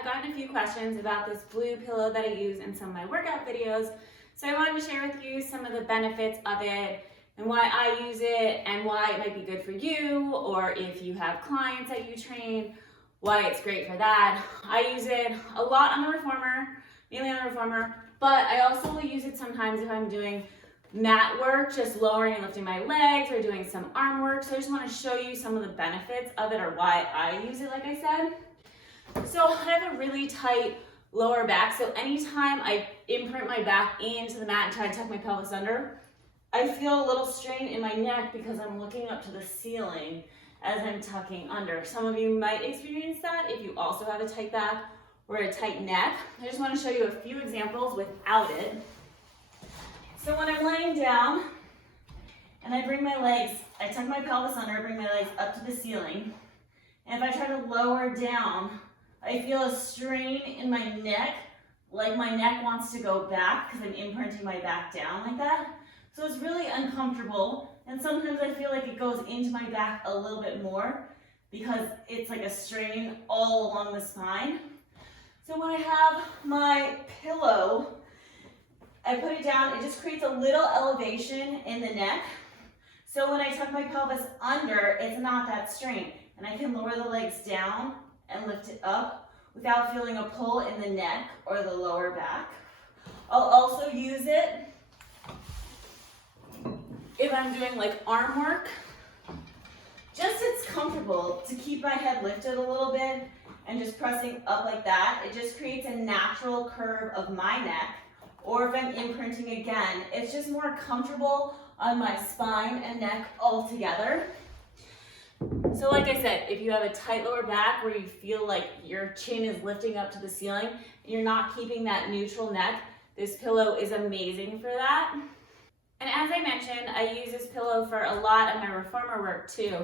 I've gotten a few questions about this blue pillow that I use in some of my workout videos. So I wanted to share with you some of the benefits of it and why I use it and why it might be good for you, or if you have clients that you train, why it's great for that. I use it a lot on the reformer, mainly on the reformer, but I also will use it sometimes if I'm doing mat work, just lowering and lifting my legs or doing some arm work. So I just want to show you some of the benefits of it or why I use it, like I said. So I have a really tight lower back, so anytime I imprint my back into the mat and try to tuck my pelvis under, I feel a little strain in my neck because I'm looking up to the ceiling as I'm tucking under. Some of you might experience that if you also have a tight back or a tight neck. I just want to show you a few examples without it. So when I'm laying down and I bring my legs, I tuck my pelvis under, I bring my legs up to the ceiling, and if I try to lower down, I feel a strain in my neck, like my neck wants to go back because I'm imprinting my back down like that. So it's really uncomfortable, and sometimes I feel like it goes into my back a little bit more because it's like a strain all along the spine. So when I have my pillow, I put it down, it just creates a little elevation in the neck. So when I tuck my pelvis under, it's not that strain, and I can lower the legs down and lift it up without feeling a pull in the neck or the lower back. I'll also use it if I'm doing like arm work. Just it's comfortable to keep my head lifted a little bit and just pressing up like that. It just creates a natural curve of my neck. Or if I'm imprinting again, it's just more comfortable on my spine and neck all together. So like I said, if you have a tight lower back where you feel like your chin is lifting up to the ceiling and you're not keeping that neutral neck, this pillow is amazing for that. And as I mentioned, I use this pillow for a lot of my reformer work too.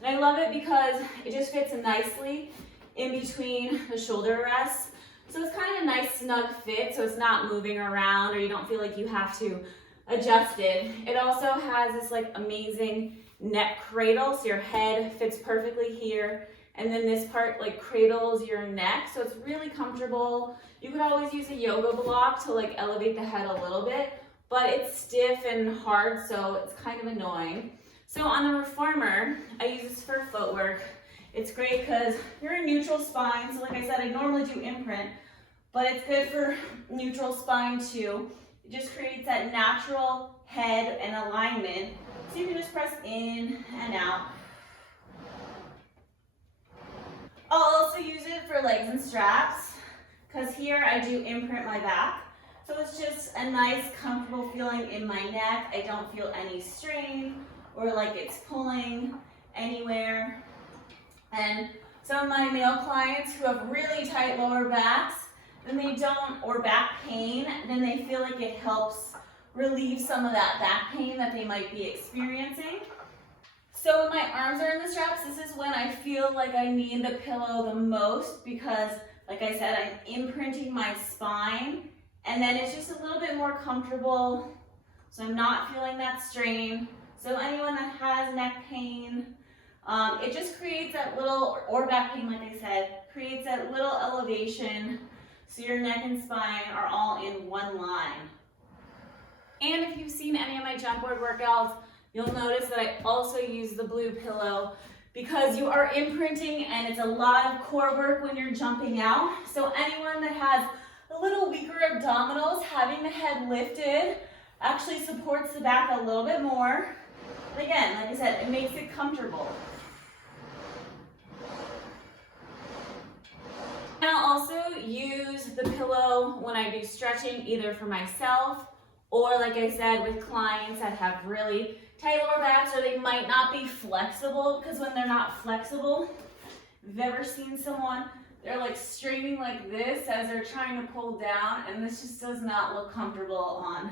And I love it because it just fits nicely in between the shoulder rests. So it's kind of a nice snug fit, so it's not moving around or you don't feel like you have to adjust it. It also has this like amazing neck cradle, so your head fits perfectly here, and then this part like cradles your neck, so it's really comfortable. You could always use a yoga block to like elevate the head a little bit, but it's stiff and hard, so it's kind of annoying. So on the reformer, I use this for footwork. It's great because you're in neutral spine, so like I said, I normally do imprint, but it's good for neutral spine too. It just creates that natural head and alignment, so you can just press in and out. I'll also use it for legs and straps, because here I do imprint my back. So it's just a nice, comfortable feeling in my neck. I don't feel any strain or like it's pulling anywhere. And some of my male clients who have really tight lower backs, then they don't, or back pain, then they feel like it helps relieve some of that back pain that they might be experiencing. So when my arms are in the straps, this is when I feel like I need the pillow the most because, like I said, I'm imprinting my spine, and then it's just a little bit more comfortable, so I'm not feeling that strain. So anyone that has neck pain, it just creates that little, or back pain, like I said, creates that little elevation so your neck and spine are all in one line. And if you've seen any of my jump board workouts, you'll notice that I also use the blue pillow because you are imprinting and it's a lot of core work when you're jumping out. So anyone that has a little weaker abdominals, having the head lifted actually supports the back a little bit more. And again, like I said, it makes it comfortable. And I'll also use the pillow when I do stretching, either for myself or, like I said, with clients that have really tight lower backs or they might not be flexible, because when they're not flexible, if you've ever seen someone, they're like straining like this as they're trying to pull down, and this just does not look comfortable on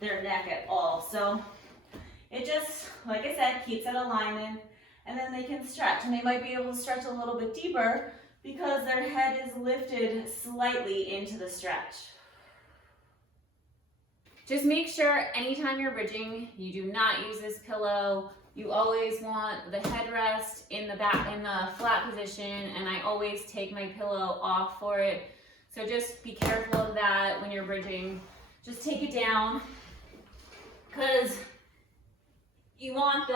their neck at all. So it just, like I said, keeps that alignment, and then they can stretch, and they might be able to stretch a little bit deeper because their head is lifted slightly into the stretch. Just make sure anytime you're bridging, you do not use this pillow You always want the headrest in the flat position, and I always take my pillow off for it. So just be careful of that when you're bridging. Just take it down, because you want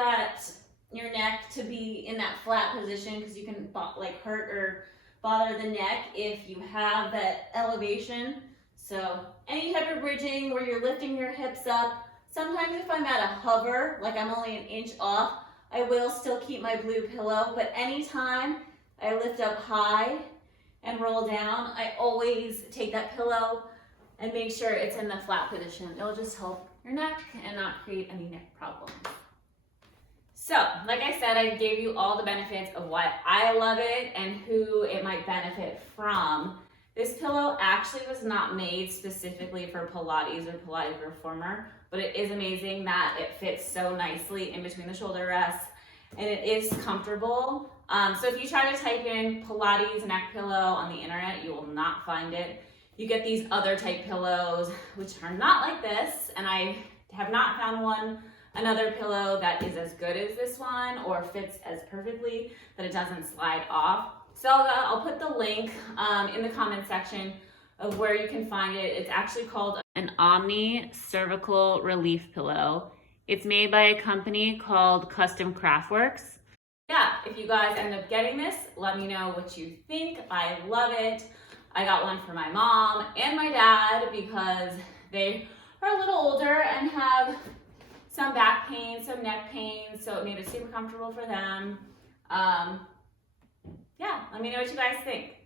your neck to be in that flat position, because you can like hurt or bother the neck if you have that elevation. So any type of bridging where you're lifting your hips up, sometimes if I'm at a hover, like I'm only an inch off, I will still keep my blue pillow, but anytime I lift up high and roll down, I always take that pillow and make sure it's in the flat position. It'll just help your neck and not create any neck problems. So, like I said, I gave you all the benefits of why I love it and who it might benefit from. This pillow actually was not made specifically for Pilates or Pilates reformer, but it is amazing that it fits so nicely in between the shoulder rests, and it is comfortable. So if you try to type in Pilates neck pillow on the internet, you will not find it. You get these other type pillows, which are not like this, and I have not found another pillow that is as good as this one or fits as perfectly that it doesn't slide off. So I'll put the link in the comment section of where you can find it. It's actually called an Omni Cervical Relief Pillow. It's made by a company called Custom Craftworks. Yeah, if you guys end up getting this, let me know what you think. I love it. I got one for my mom and my dad because they are a little older and have some back pain, some neck pain, so it made it super comfortable for them. Yeah, let me know what you guys think.